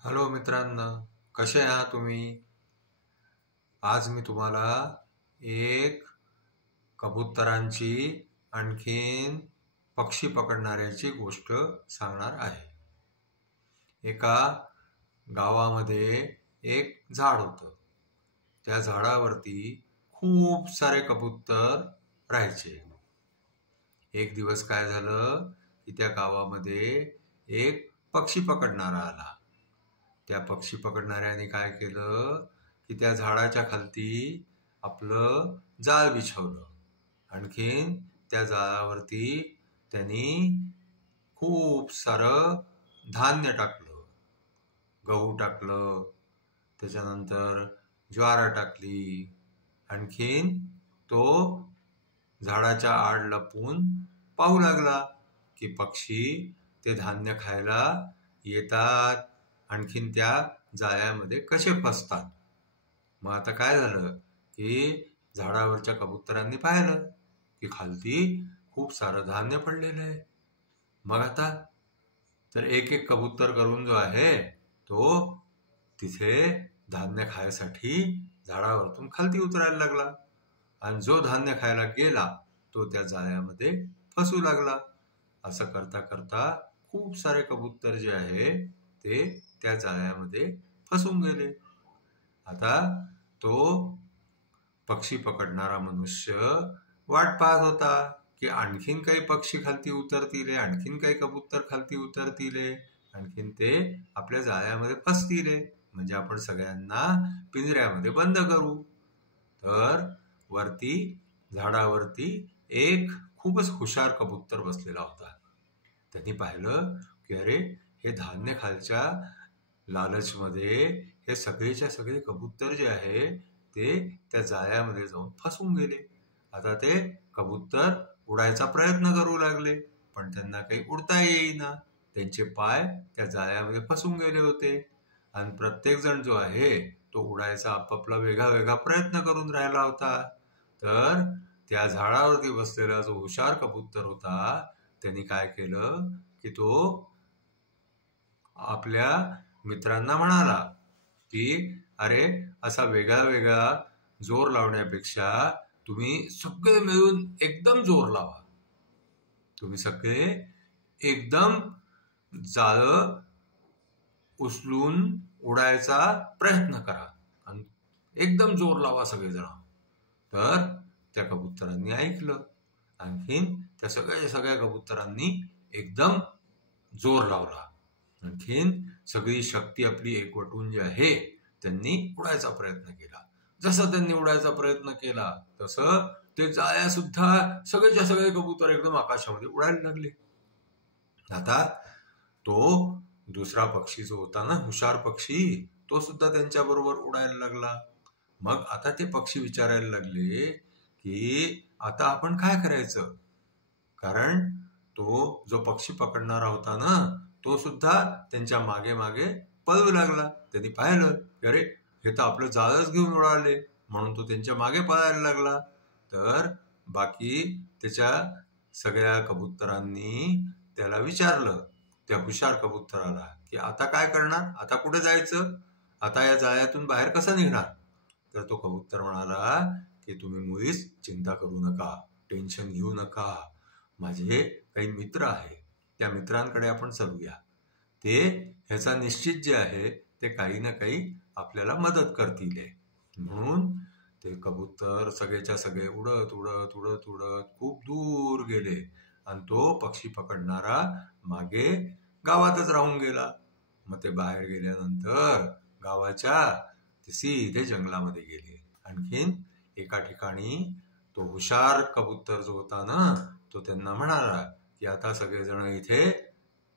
Hello मित्रांनो, कसे आहात तुम्ही? आज मी तुम्हाला एक कबुतरांची आणखीन पक्षी पकडणाऱ्याची गोष्ट सांगणार आहे. एका गावामध्ये एक झाड होतं. त्या झाडावरती खूप सारे कबूतर राहायचे. एक दिवस काय झालं की त्या गावामध्ये एक पक्षी पकडणारा आला. त्या पक्षी पकडणाऱ्याने काय केलं की त्या झाडाच्या खालती आपलं जाळ बिछवलं. आणखीन त्या जाळावरती त्यांनी खूप सारं धान्य टाकलं. गहू टाकलं, त्याच्यानंतर ज्वार टाकली. आणखीन तो झाडाच्या आड लपून पाहू लागला की पक्षी ते धान्य खायला येतात, आणखीन त्या जाळ्यामध्ये कसे फसतात. मग आता काय झालं की झाडावरच्या कबुतरांनी पाहिलं की खालती खूप सारं धान्य पडलेलं आहे. मग आता तर एक एक कबूतर करून जो आहे तो तिथे धान्य खायसाठी झाडावरतून खालती उतरायला लागला. आणि जो धान्य खायला गेला तो त्या जाळ्यामध्ये फसू लागला. असं करता करता खूप सारे कबूतर जे आहे ते त्या जाळ्यामध्ये फसून गेले. आता तो पक्षी पकडणारा मनुष्य वाट पाहत होता की आणखीन काही पक्षी खालती उतरतील, आणखीन काही कबूतर खालती उतरतील, आणखीन ते आपल्या जाळ्यामध्ये फसतील, म्हणजे आपण सगळ्यांना पिंजऱ्यामध्ये बंद करू. तर वरती झाडावरती एक खूपच हुशार कबूतर बसलेला होता. त्यांनी पाहिलं की अरे, हे धान्य खालच्या लालचमध्ये हे सगळेच्या सगळे कबूतर जे आहे ते त्या जाळ्यामध्ये जाऊन फसून गेले. आता ते कबूतर उडायचा प्रयत्न करू लागले, पण त्यांना काही उडता येईना. त्यांचे पाय त्या जाळ्यामध्ये फसून गेले होते. आणि प्रत्येक जण जो आहे तो उडायचा आपापला वेगळा वेगळा प्रयत्न करून राहिला होता. तर त्या झाडावरती बसलेला जो हुशार कबूतर होता त्यांनी काय केलं की तो आपल्या मित्रांना म्हणाला की अरे, असा वेगळा वेगळा जोर लावण्यापेक्षा तुम्ही सगळे मिळून एकदम जोर लावा. तुम्ही सगळे एकदम जाळं उचलून उडायचा प्रयत्न करा आणि एकदम जोर लावा सगळेजण. तर त्या कबुतरांनी ऐकलं. आणखीन त्या सगळ्या कबुतरांनी एकदम जोर लावला. आणखीन सगळी शक्ती आपली एकवटून जी आहे त्यांनी उडायचा प्रयत्न केला. जसं त्यांनी उडायचा प्रयत्न केला तसं ते जाळ्या सुद्धा सगळेच्या सगळे कबूतर एकदम आकाशामध्ये उडायला लागले. आता तो दुसरा पक्षी जो होता ना, हुशार पक्षी, तो सुद्धा त्यांच्या बरोबर उडायला लागला. मग आता ते पक्षी विचारायला लागले की आता आपण काय करायचं, कारण तो जो पक्षी पकडणारा होता ना तो सुद्धा त्यांच्या मागे मागे पळू लागला. त्यांनी पाहिलं की अरे, हे तर आपलं जाळच घेऊन उडाले, म्हणून तो त्यांच्या मागे पळायला लागला. तर बाकी त्याच्या सगळ्या कबुतरांनी त्याला विचारलं, त्या हुशार कबुतराला, की आता काय करणार, आता कुठे जायचं, आता या जाळ्यातून बाहेर कसं निघणार. तर तो कबूतर म्हणाला की तुम्ही मुळीच चिंता करू नका, टेन्शन घेऊ नका. माझे काही मित्र आहे, त्या मित्रांकडे आपण चलूया. ते ह्याचा निश्चित जे आहे ते काही ना काही आपल्याला मदत करतील. म्हणून ते कबूतर सगळेच्या सगळे उडत उडत उडत उडत खूप दूर गेले. आणि तो पक्षी पकडणारा मागे गावातच राहून गेला. मग ते बाहेर गेल्यानंतर गावाच्या ते सीधे जंगलामध्ये गेले. आणखीन एका ठिकाणी तो हुशार कबूतर जो होता ना तो त्यांना म्हणाला की आता सगळेजण इथे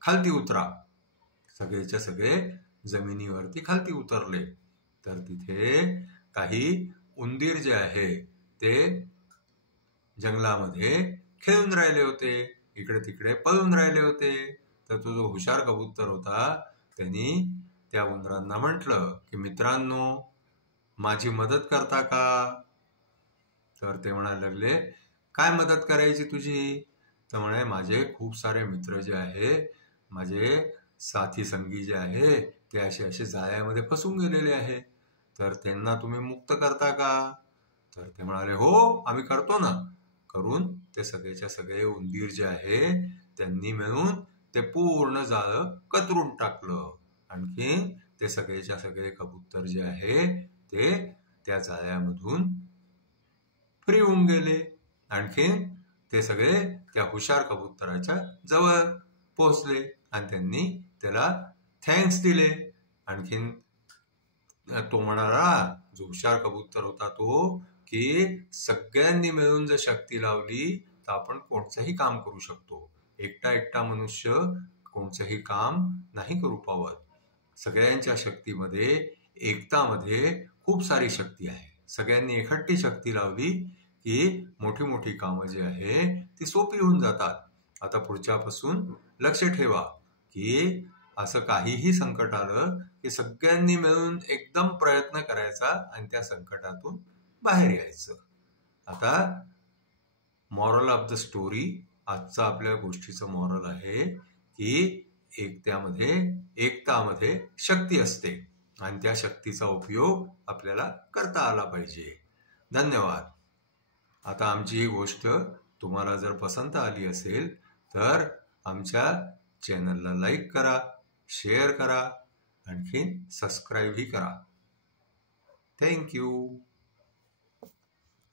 खालती उतरा. सगळेच्या सगळे जमिनीवरती खालती उतरले. तर तिथे काही उंदीर जे आहे ते जंगलामध्ये खेळून राहिले होते, इकडे तिकडे पळून राहिले होते. तर तो जो हुशार कबूतर होता त्यांनी त्या उंदरांना म्हटलं की मित्रांनो, माझी मदत करता का. तर ते म्हणायला लागले, काय मदत करायची तुझी. तर म्हणे, माझे खूप सारे मित्र जे आहे, माझे साथी संगी जे आहे ते असे जाळ्यामध्ये फसून गेलेले आहे, तर त्यांना तुम्ही मुक्त करता का? तर ते म्हणाले, हो, आम्ही करतो ना. करून ते सगळेच्या सगळे उंदीर जे आहे त्यांनी मिळून ते पूर्ण जाळं कतरून टाकलं. आणखीन ते सगळेच्या सगळे कबूतर जे आहे ते त्या जाळ्यामधून फ्री होऊन गेले. आणखीन ते सगळे त्या हुशार कबुतराच्या जवळ पोहोचले आणि त्यांनी त्याला थँक्स दिले. आणखीन तो म्हणाला, जो हुशार कबूतर होता तो, की सगळ्यांनी मिळून जर शक्ती लावली तर आपण कोणतंही काम करू शकतो. एकटा मनुष्य कोणतंही काम नाही करू पावत. सगळ्यांच्या शक्तीमध्ये, एकतामध्ये खूप सारी शक्ती आहे. सगळ्यांनी एकट्ठी शक्ती लावली की मोठी मोठी कामं जी आहे ती सोपी होऊन जातात. आता पुढच्यापासून लक्ष ठेवा की असं काहीही संकट आलं की सगळ्यांनी मिळून एकदम प्रयत्न करायचा आणि त्या संकटातून बाहेर यायचं. आता मॉरल ऑफ द स्टोरी, आजचा आपल्या गोष्टीचं मॉरल आहे की एकतामध्ये शक्ती असते आणि त्या शक्तीचा उपयोग आपल्याला करता आला पाहिजे. धन्यवाद. आता आमची ही गोष्ट तुम्हाला जर पसंत आली असेल तर आमच्या चॅनलला लाईक करा, शेअर करा, आणखीन सबस्क्राईबही करा. थँक्यू.